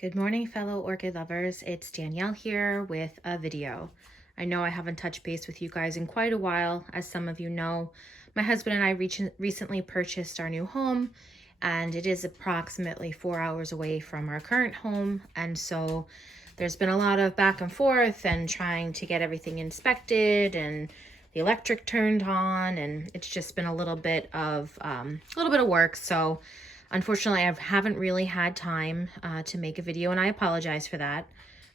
Good morning, fellow orchid lovers. It's Danielle here with a video. I know I haven't touched base with you guys in quite a while. As some of you know, my husband and I recently purchased our new home, and it is approximately 4 hours away from our current home. And so there's been a lot of back and forth and trying to get everything inspected and the electric turned on, and it's just been a little bit of work. So unfortunately, I haven't really had time to make a video, and I apologize for that.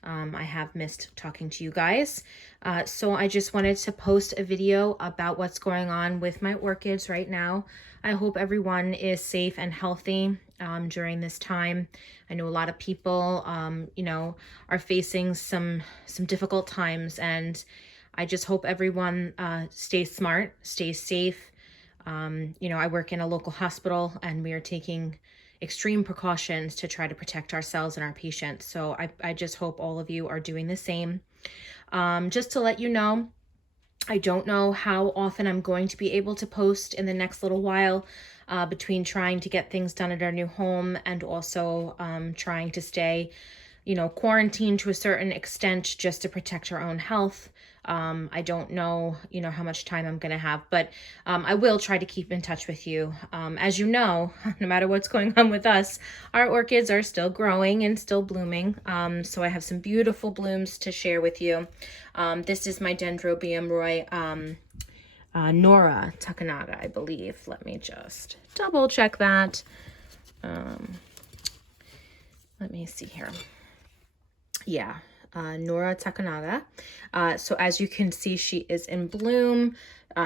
I have missed talking to you guys. So I just wanted to post a video about what's going on with my orchids right now. I hope everyone is safe and healthy during this time. I know a lot of people, are facing some difficult times, and I just hope everyone stays smart, stays safe. I work in a local hospital, and we are taking extreme precautions to try to protect ourselves and our patients. So I just hope all of you are doing the same. Just to let you know, I don't know how often I'm going to be able to post in the next little while, between trying to get things done at our new home and also trying to stay quarantined to a certain extent just to protect our own health. I don't know, how much time I'm going to have, but I will try to keep in touch with you. As you know, no matter what's going on with us, our orchids are still growing and still blooming. So I have some beautiful blooms to share with you. This is my Dendrobium Nora Takanaga, I believe. Let me just double check that. Let me see here. Yeah, Nora Takanaga. So as you can see, she is in bloom.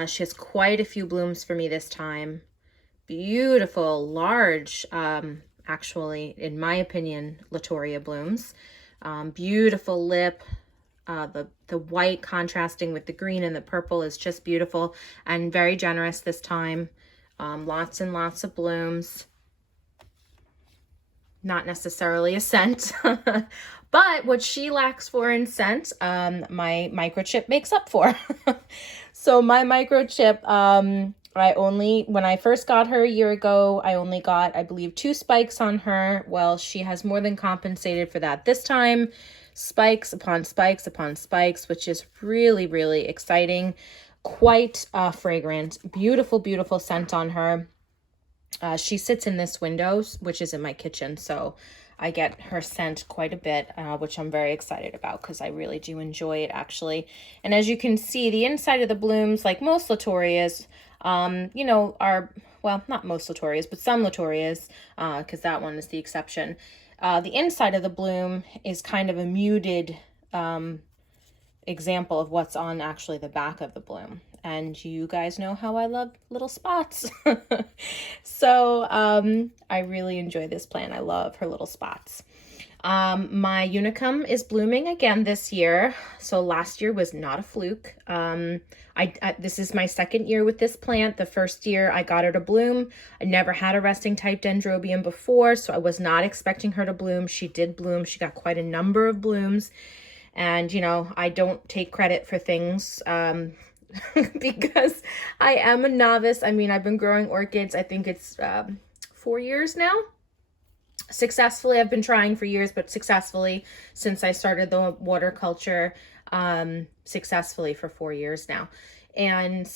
She has quite a few blooms for me this time. Beautiful, large, actually, in my opinion, Latoria blooms. Beautiful lip. The white contrasting with the green and the purple is just beautiful and very generous this time. Lots and lots of blooms. Not necessarily a scent, but what she lacks for in scent, my microchip makes up for. So my microchip, when I first got her a year ago, I only got, I believe, 2 spikes on her. Well, she has more than compensated for that this time. Spikes upon spikes upon spikes, which is really, really exciting. Quite fragrant, beautiful, beautiful scent on her. She sits in this window, which is in my kitchen, so I get her scent quite a bit, which I'm very excited about because I really do enjoy it, actually. And as you can see, the inside of the blooms, like most Latorias, are, well, not most Latorias, but some Latorias, because that one is the exception. The inside of the bloom is kind of a muted example of what's on actually the back of the bloom. And you guys know how I love little spots. So I really enjoy this plant. I love her little spots. My unicum is blooming again this year. So last year was not a fluke. This is my second year with this plant. The first year I got her to bloom. I never had a resting type Dendrobium before, so I was not expecting her to bloom. She did bloom. She got quite a number of blooms. And, I don't take credit for things because I am a novice. I mean, I've been growing orchids, I think it's 4 years now. Successfully, I've been trying for years, but successfully since I started the water culture, successfully for 4 years now. And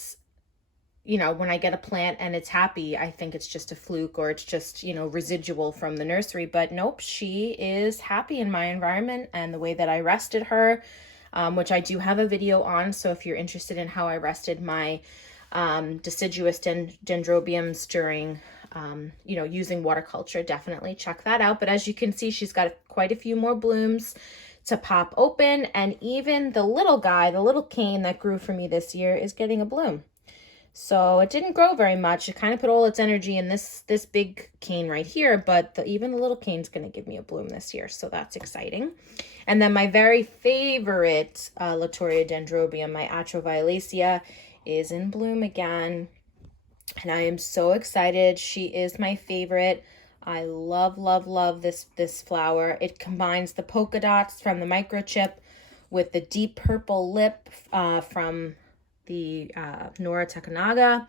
when I get a plant and it's happy, I think it's just a fluke or it's just, residual from the nursery. But nope, she is happy in my environment and the way that I rested her, which I do have a video on. So if you're interested in how I rested my deciduous dendrobiums during, using water culture, definitely check that out. But as you can see, she's got quite a few more blooms to pop open. And even the little guy, the little cane that grew for me this year is getting a bloom. So it didn't grow very much. It kind of put all its energy in this big cane right here, but even the little cane's going to give me a bloom this year, so that's exciting. And then my very favorite Latoria dendrobium, my Atroviolacea, is in bloom again, and I am so excited. She is my favorite. I love, love, love this flower. It combines the polka dots from the microchip with the deep purple lip from the Nora Takanaga.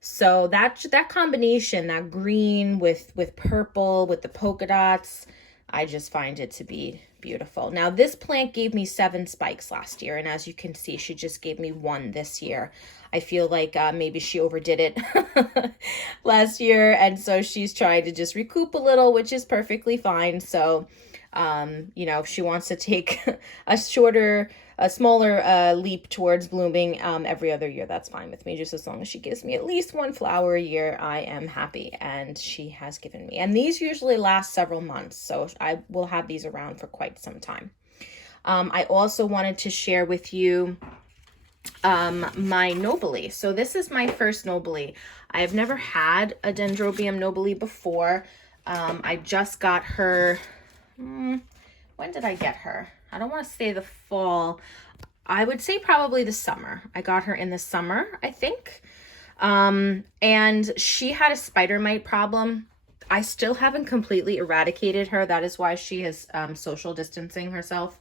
So that combination, that green with purple, with the polka dots, I just find it to be beautiful. Now, this plant gave me 7 spikes last year, and as you can see, she just gave me 1 this year. I feel like maybe she overdid it last year, and so she's trying to just recoup a little, which is perfectly fine. So, you know, if she wants to take a smaller leap towards blooming every other year, that's fine with me. Just as long as she gives me at least 1 flower a year, I am happy. And she has given me. And these usually last several months, so I will have these around for quite some time. I also wanted to share with you my nobile. So this is my first nobile. I have never had a Dendrobium nobile before. I just got her. When did I get her? I don't want to say the fall. I would say probably the summer. I got her in the summer, I think. And she had a spider mite problem. I still haven't completely eradicated her. That is why she is social distancing herself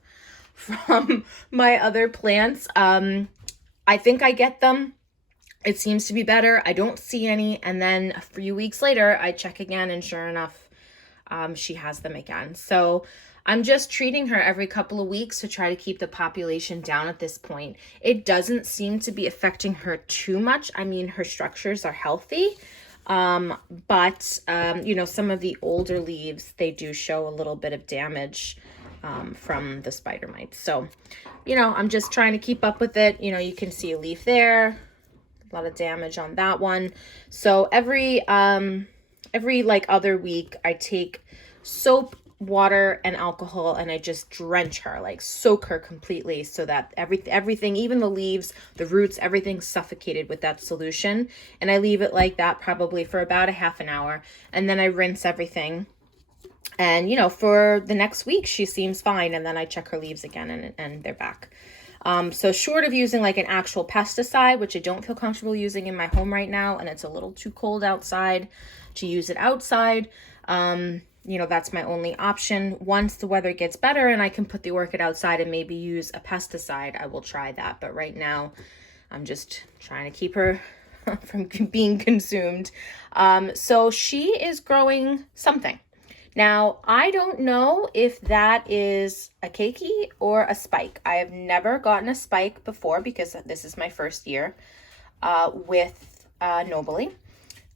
from my other plants. I think I get them. It seems to be better. I don't see any. And then a few weeks later, I check again, and sure enough, she has them again. So I'm just treating her every couple of weeks to try to keep the population down at this point. It doesn't seem to be affecting her too much. I mean, her structures are healthy, but you know, some of the older leaves, they do show a little bit of damage from the spider mites. So, you know, I'm just trying to keep up with it. You know, you can see a leaf there, a lot of damage on that one. So every like other week, I take soap, water, and alcohol, and I just drench her, like soak her completely, so that everything, even the leaves, the roots, everything's suffocated with that solution. And I leave it like that probably for about a half an hour, and then I rinse everything. And you know, for the next week she seems fine, and then I check her leaves again, and they're back. So short of using like an actual pesticide, which I don't feel comfortable using in my home right now, and it's a little too cold outside to use it outside, you know, that's my only option. Once the weather gets better and I can put the orchid outside and maybe use a pesticide, I will try that. But right now, I'm just trying to keep her from being consumed. So she is growing something. Now, I don't know if that is a keiki or a spike. I have never gotten a spike before because this is my first year with nobile.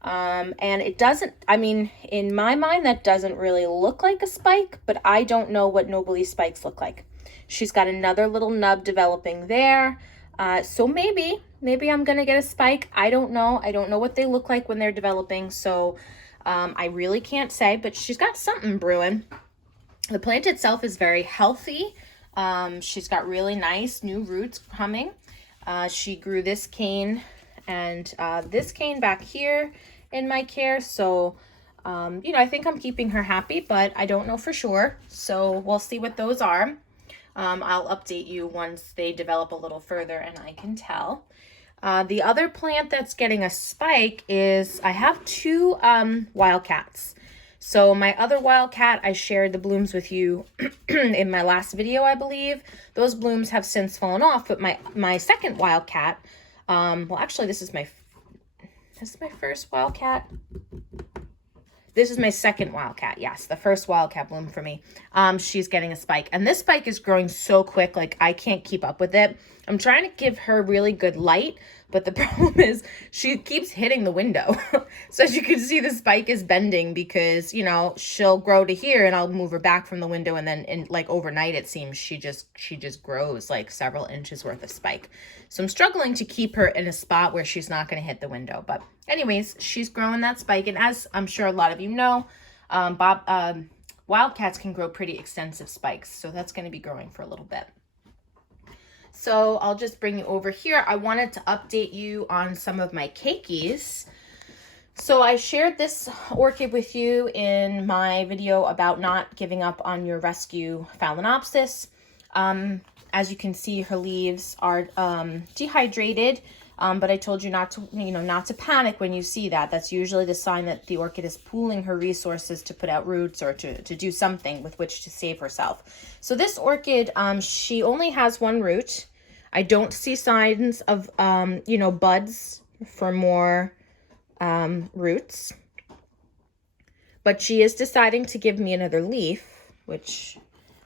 And it doesn't, I mean, in my mind, that doesn't really look like a spike, but I don't know what nobile spikes look like. She's got another little nub developing there. So maybe I'm going to get a spike. I don't know. I don't know what they look like when they're developing. So, I really can't say, but she's got something brewing. The plant itself is very healthy. She's got really nice new roots coming. She grew this cane and this cane back here in my care. So, you know, I think I'm keeping her happy, but I don't know for sure. So we'll see what those are. I'll update you once they develop a little further and I can tell. The other plant that's getting a spike is I have 2 wildcats. So my other wildcat, I shared the blooms with you in my last video, I believe. Those blooms have since fallen off, but my second wildcat, well, actually, this is my first wildcat. This is my second wildcat. Yes, the first wildcat bloom for me. She's getting a spike. And this spike is growing so quick, like I can't keep up with it. I'm trying to give her really good light, but the problem is she keeps hitting the window. So as you can see, the spike is bending because, you know, she'll grow to here and I'll move her back from the window. And then like overnight, it seems she just grows like several inches worth of spike. So I'm struggling to keep her in a spot where she's not going to hit the window. But anyways, she's growing that spike. And as I'm sure a lot of you know, wildcats can grow pretty extensive spikes. So that's going to be growing for a little bit. So I'll just bring you over here. I wanted to update you on some of my keikis. So I shared this orchid with you in my video about not giving up on your rescue Phalaenopsis. As you can see, her leaves are dehydrated, but I told you not to panic when you see that. That's usually the sign that the orchid is pooling her resources to put out roots or to do something with which to save herself. So this orchid, she only has 1 root. I don't see signs of, buds for more roots. But she is deciding to give me another leaf. which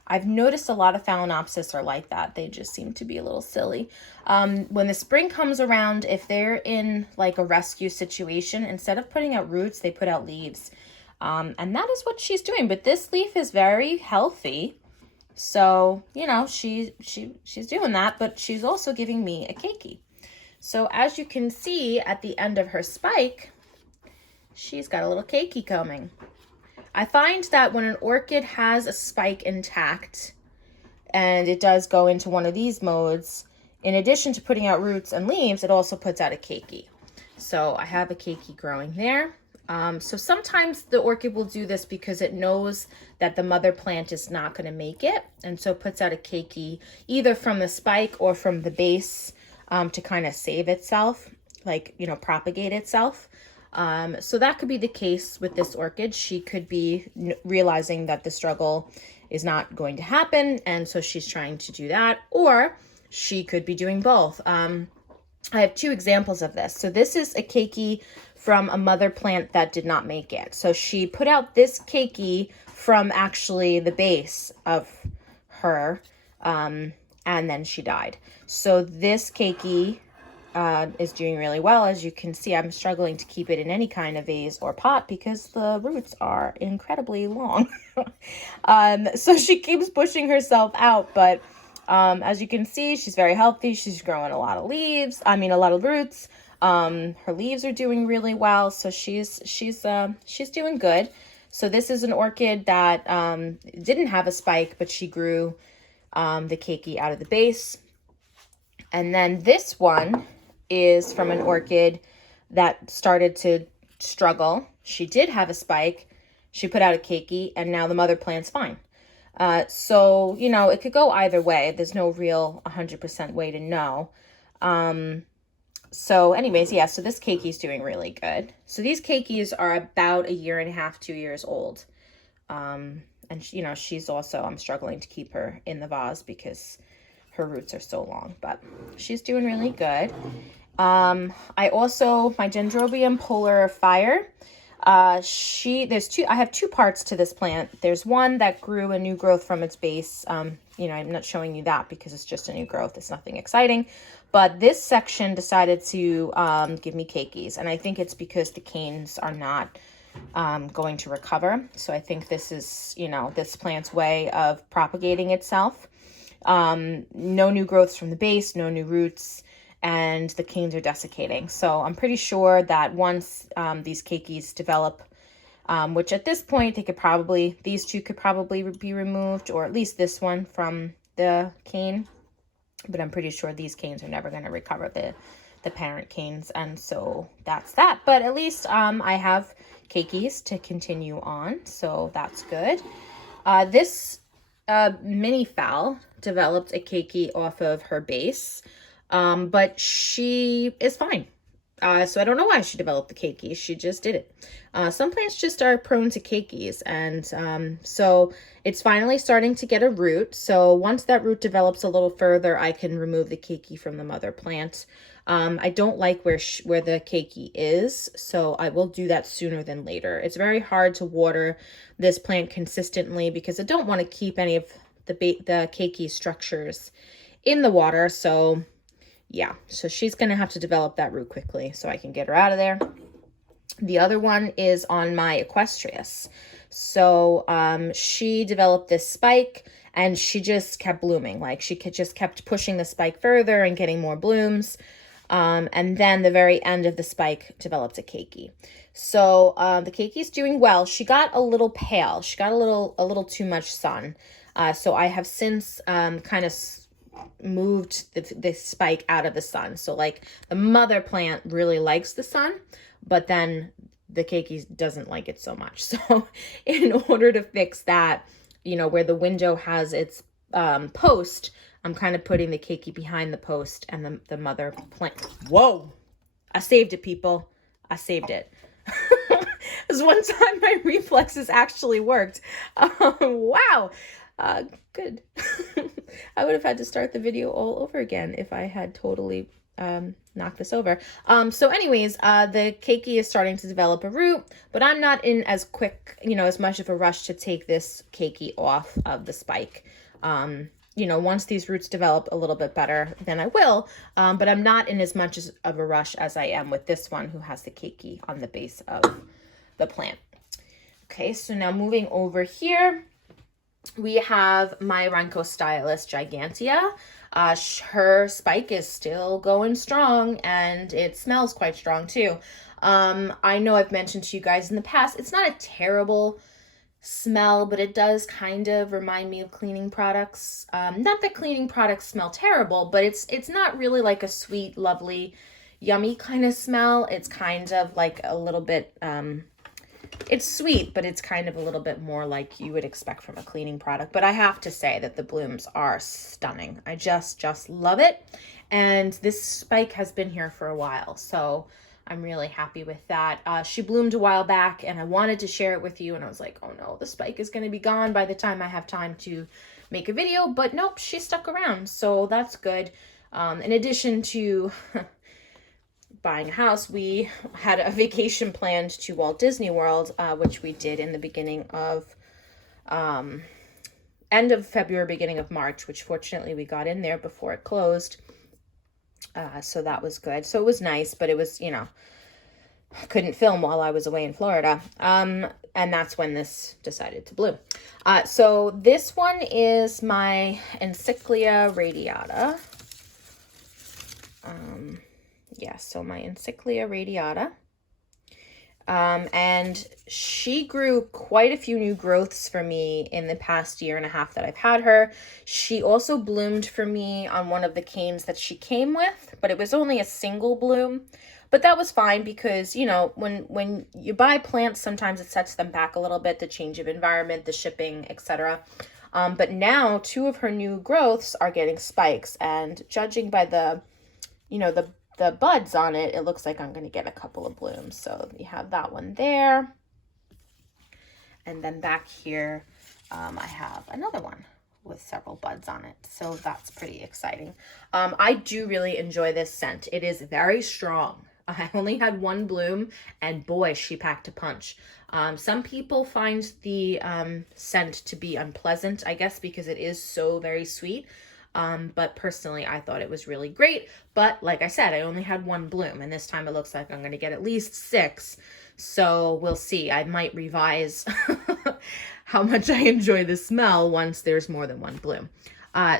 I've noticed a lot of Phalaenopsis are like that. They just seem to be a little silly. When the spring comes around, if they're in like a rescue situation, instead of putting out roots, they put out leaves. And that is what she's doing. But this leaf is very healthy. So, you know, she's doing that, but she's also giving me a keiki. So as you can see at the end of her spike, she's got a little keiki coming. I find that when an orchid has a spike intact and it does go into one of these modes, in addition to putting out roots and leaves, it also puts out a keiki. So I have a keiki growing there. So sometimes the orchid will do this because it knows that the mother plant is not going to make it. And so it puts out a keiki either from the spike or from the base to kind of save itself, like, you know, propagate itself. So that could be the case with this orchid. She could be realizing that the struggle is not going to happen, and so she's trying to do that, or she could be doing both. I have two examples of this. So this is a keiki from a mother plant that did not make it. So she put out this keiki from actually the base of her, and then she died. So this keiki is doing really well. As you can see, I'm struggling to keep it in any kind of vase or pot because the roots are incredibly long. So she keeps pushing herself out, but as you can see, she's very healthy. She's growing a lot of leaves. I mean, a lot of roots. Her leaves are doing really well. So she's doing good. So this is an orchid that didn't have a spike, but she grew the keiki out of the base. And then this one is from an orchid that started to struggle. She did have a spike. She put out a keiki, and now the mother plant's fine. So, you know, it could go either way. There's no real 100% way to know. So anyways, yeah, so this keiki's doing really good. So these keikis are about 1.5 years, 2 years old. And, you know, she's also, I'm struggling to keep her in the vase because her roots are so long, but she's doing really good. I also, my Dendrobium polar fire, I have two parts to this plant. There's one that grew a new growth from its base. You know, I'm not showing you that because it's just a new growth. It's nothing exciting. But this section decided to give me keikis. And I think it's because the canes are not going to recover. So I think this is, you know, this plant's way of propagating itself. No new growths from the base, no new roots, and the canes are desiccating. So I'm pretty sure that once these keikis develop, which at this point these two could probably be removed, or at least this one from the cane, but I'm pretty sure these canes are never going to recover the parent canes, and so that's that. But at least I have keikis to continue on, so that's good. This mini phal developed a keiki off of her base, but she is fine. So I don't know why she developed the keiki. She just did it. Some plants just are prone to keikis, and so it's finally starting to get a root. So once that root develops a little further, I can remove the keiki from the mother plant. I don't like where the keiki is, so I will do that sooner than later. It's very hard to water this plant consistently because I don't want to keep any of the keiki structures in the water. So yeah, so she's going to have to develop that root quickly so I can get her out of there. The other one is on my Equestrius. So she developed this spike and she just kept blooming. Like she just kept pushing the spike further and getting more blooms. And then the very end of the spike developed a keiki. So the keiki's doing well. She got a little pale. She got a little too much sun. So I have since kind of moved the spike out of the sun. So like the mother plant really likes the sun, but then the keiki doesn't like it so much. So in order to fix that, you know, where the window has its post, I'm kind of putting the keiki behind the post and the mother plant. Whoa! I saved it, people. I saved it. This one time my reflexes actually worked. Wow. Good. I would have had to start the video all over again if I had totally knock this over. So anyways, the keiki is starting to develop a root, but I'm not in as quick, as much of a rush to take this keiki off of the spike. Once these roots develop a little bit better, then I will, but I'm not in as much of a rush as I am with this one who has the keiki on the base of the plant. Okay, so now moving over here, we have my Rhynchostylus gigantea. Her spike is still going strong, and it smells quite strong too. I know I've mentioned to you guys in the past, it's not a terrible smell, but it does kind of remind me of cleaning products. Not that cleaning products smell terrible, but it's not really like a sweet, lovely, yummy kind of smell. It's kind of like a little bit, it's sweet, but it's kind of a little bit more like you would expect from a cleaning product. But I have to say that the blooms are stunning. I just love it. And this spike has been here for a while, so I'm really happy with that. She bloomed a while back, and I wanted to share it with you, and I was like, oh no, the spike is going to be gone by the time I have time to make a video. But nope, she stuck around, so that's good. In addition to buying a house, we had a vacation planned to Walt Disney World, which we did in the beginning of end of February, beginning of March, which fortunately we got in there before it closed. So that was good. So it was nice, but it was, couldn't film while I was away in Florida. And that's when this decided to bloom. So this one is my Encyclia radiata. So my Encyclia radiata. And she grew quite a few new growths for me in the past year and a half that I've had her. She also bloomed for me on one of the canes that she came with, but it was only a single bloom. But that was fine because, when you buy plants, sometimes it sets them back a little bit, the change of environment, the shipping, etc. But now 2 of her new growths are getting spikes, and judging by the buds on it, it looks like I'm going to get a couple of blooms. So you have that one there. And then back here, I have another one with several buds on it. So that's pretty exciting. I do really enjoy this scent. It is very strong. I only had 1 bloom, and boy, she packed a punch. Some people find the scent to be unpleasant, I guess, because it is so very sweet. But personally, I thought it was really great. But like I said, I only had 1 bloom, and this time it looks like I'm going to get at least 6. So we'll see. I might revise how much I enjoy the smell once there's more than 1 bloom.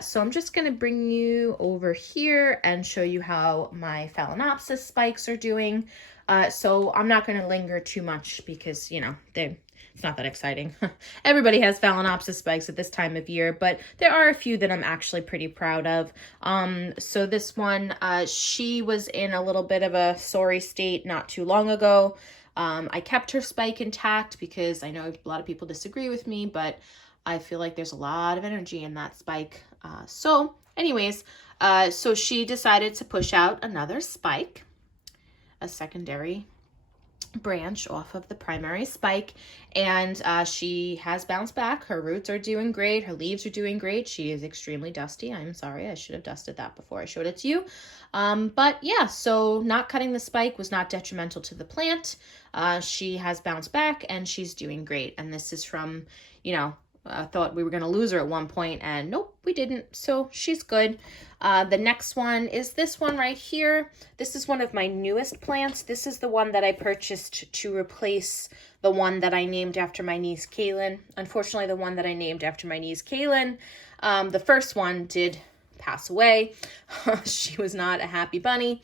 So I'm just going to bring you over here and show you how my Phalaenopsis spikes are doing. So I'm not going to linger too much because, it's not that exciting. Everybody has Phalaenopsis spikes at this time of year, but there are a few that I'm actually pretty proud of. So this one, she was in a little bit of a sorry state not too long ago. I kept her spike intact because I know a lot of people disagree with me, but I feel like there's a lot of energy in that spike. So anyways, so she decided to push out another spike, a secondary branch off of the primary spike, and she has bounced back. Her roots are doing great. Her leaves are doing great. She is extremely dusty. I'm sorry, I should have dusted that before I showed it to you. But yeah, so not cutting the spike was not detrimental to the plant. She has bounced back and she's doing great. And this is from, I thought we were going to lose her at one point, and nope, we didn't. So she's good. The next one is this one right here. This is one of my newest plants. This is the one that I purchased to replace the one that I named after my niece, Kaylin. Unfortunately, the one that I named after my niece, Kaylin, the first one did pass away. She was not a happy bunny,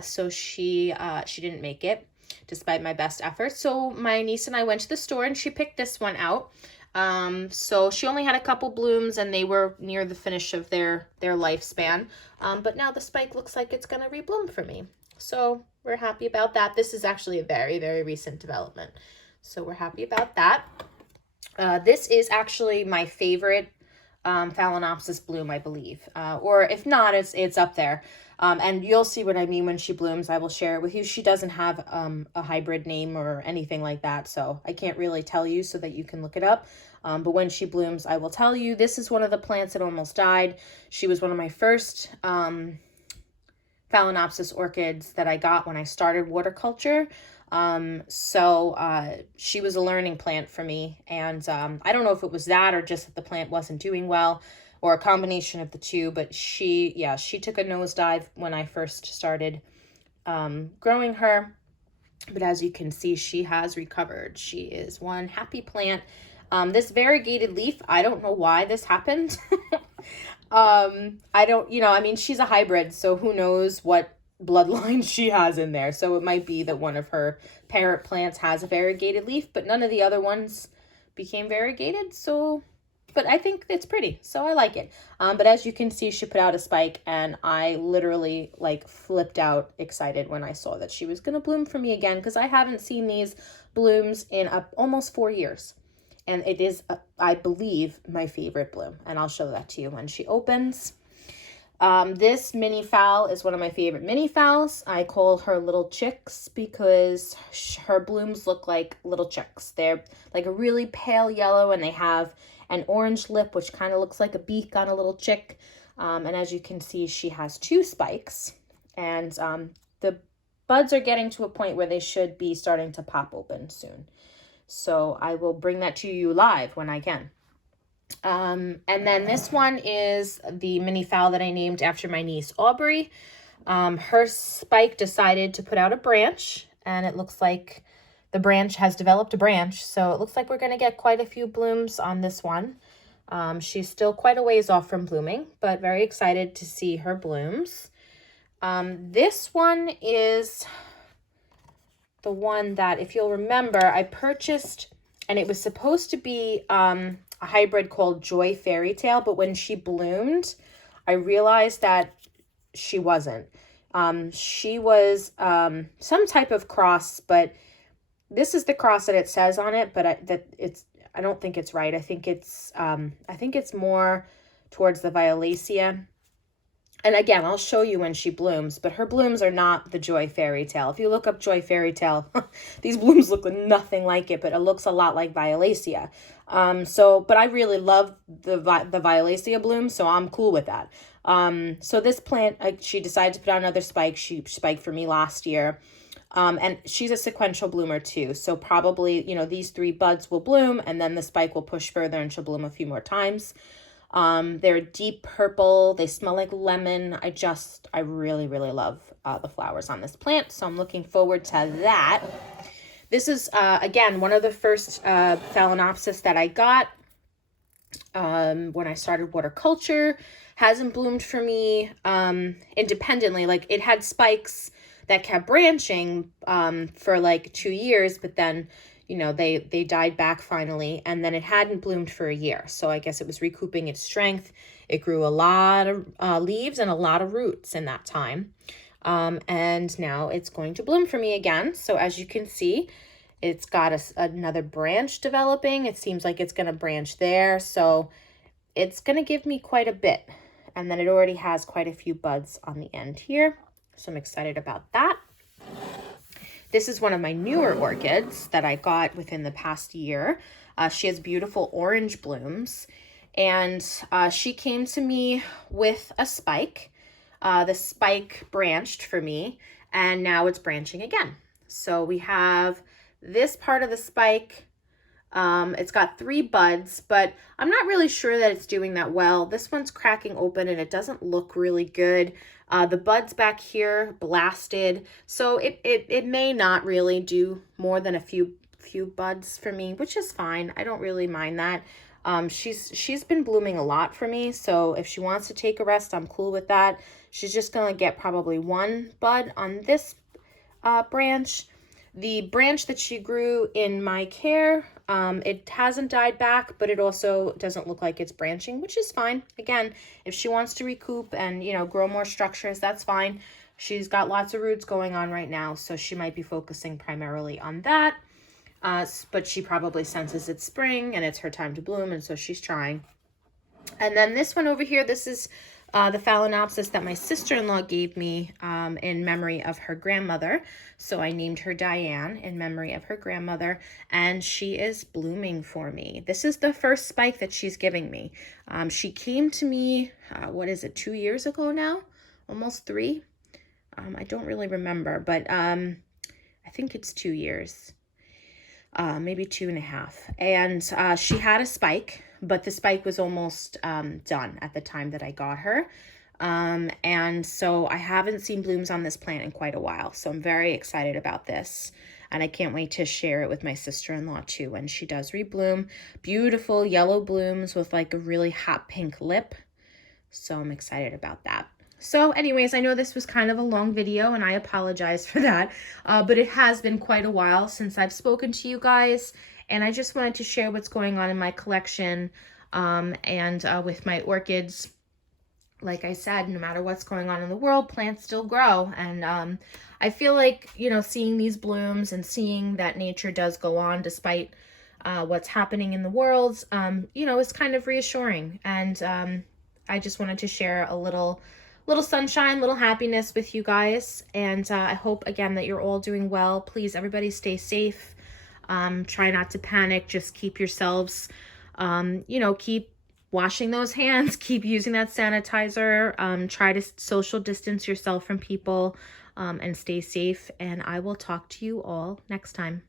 so she didn't make it, despite my best efforts. So my niece and I went to the store, and she picked this one out. So she only had a couple blooms, and they were near the finish of their lifespan. But now the spike looks like it's going to rebloom for me. So we're happy about that. This is actually a very, very recent development. So we're happy about that. This is actually my favorite Phalaenopsis bloom, I believe. Or if not, it's up there. And you'll see what I mean when she blooms. I will share it with you. She doesn't have a hybrid name or anything like that, so I can't really tell you so that you can look it up. But when she blooms, I will tell you. This is one of the plants that almost died. She was one of my first Phalaenopsis orchids that I got when I started waterculture. She was a learning plant for me. And I don't know if it was that or just that the plant wasn't doing well or a combination of the two. But she took a nosedive when I first started growing her. But as you can see, she has recovered. She is one happy plant. This variegated leaf, I don't know why this happened. I don't, I mean, she's a hybrid, so who knows what bloodline she has in there. So it might be that one of her parent plants has a variegated leaf, but none of the other ones became variegated. So, but I think it's pretty, so I like it. But as you can see, she put out a spike, and I literally like flipped out excited when I saw that she was going to bloom for me again, because I haven't seen these blooms in almost 4 years. And it is, I believe, my favorite bloom. And I'll show that to you when she opens. This mini phal is one of my favorite mini phals. I call her little chicks because her blooms look like little chicks. They're like a really pale yellow, and they have an orange lip, which kind of looks like a beak on a little chick. And as you can see, she has 2 spikes. And the buds are getting to a point where they should be starting to pop open soon. So I will bring that to you live when I can. And then this one is the mini phal that I named after my niece, Aubrey. Her spike decided to put out a branch, and it looks like the branch has developed a branch. So it looks like we're going to get quite a few blooms on this one. She's still quite a ways off from blooming, but very excited to see her blooms. This one is the one that, if you'll remember, I purchased, and it was supposed to be a hybrid called Joy Fairy Tale, but when she bloomed, I realized that she wasn't. She was some type of cross, but this is the cross that it says on it, but I don't think it's right. I think it's more towards the Violacea. And again, I'll show you when she blooms, but her blooms are not the Joy Fairy Tale. If you look up Joy Fairy Tale, these blooms look nothing like it, but it looks a lot like Violacea. But I really love the Violacea bloom, so I'm cool with that. So this plant, she decided to put out another spike. She spiked for me last year. And she's a sequential bloomer too. So probably, these 3 buds will bloom, and then the spike will push further and she'll bloom a few more times. They're deep purple. They smell like lemon. I really, really love the flowers on this plant. So I'm looking forward to that. This is, again, one of the first Phalaenopsis that I got when I started waterculture. Hasn't bloomed for me independently. Like, it had spikes that kept branching for like 2 years, but then they died back finally, and then it hadn't bloomed for a year. So I guess it was recouping its strength. It grew a lot of leaves and a lot of roots in that time. And now it's going to bloom for me again. So as you can see, it's got another branch developing. It seems like it's going to branch there. So it's going to give me quite a bit. And then it already has quite a few buds on the end here. So I'm excited about that. This is one of my newer orchids that I got within the past year. She has beautiful orange blooms, and she came to me with a spike. The spike branched for me, and now it's branching again. So we have this part of the spike. It's got 3 buds, but I'm not really sure that it's doing that well. This one's cracking open, and it doesn't look really good. The buds back here blasted, so it may not really do more than a few buds for me, which is fine. I don't really mind that. She's been blooming a lot for me, so if she wants to take a rest, I'm cool with that. She's just gonna get probably 1 bud on this branch. The branch that she grew in my care, it hasn't died back, but it also doesn't look like it's branching, which is fine. Again, if she wants to recoup and, grow more structures, that's fine. She's got lots of roots going on right now, so she might be focusing primarily on that. But she probably senses it's spring and it's her time to bloom, and so she's trying. And then this one over here, this is the Phalaenopsis that my sister-in-law gave me in memory of her grandmother. So I named her Diane in memory of her grandmother, and she is blooming for me. This is the first spike that she's giving me. She came to me, 2 years ago now? Almost 3? I don't really remember, but I think it's 2 years, maybe 2.5. And she had a spike, but the spike was almost done at the time that I got her. And so I haven't seen blooms on this plant in quite a while. So I'm very excited about this. And I can't wait to share it with my sister-in-law too when she does rebloom. Beautiful yellow blooms with like a really hot pink lip. So I'm excited about that. So anyways, I know this was kind of a long video and I apologize for that, but it has been quite a while since I've spoken to you guys, and I just wanted to share what's going on in my collection and with my orchids. Like I said, no matter what's going on in the world, plants still grow. And I feel like, you know, seeing these blooms and seeing that nature does go on despite what's happening in the world, you know, is kind of reassuring. And I just wanted to share a little sunshine, little happiness with you guys. And I hope, again, that you're all doing well. Please, everybody stay safe. Try not to panic. Just keep yourselves, you know, keep washing those hands. Keep using that sanitizer. Try to social distance yourself from people and stay safe. And I will talk to you all next time.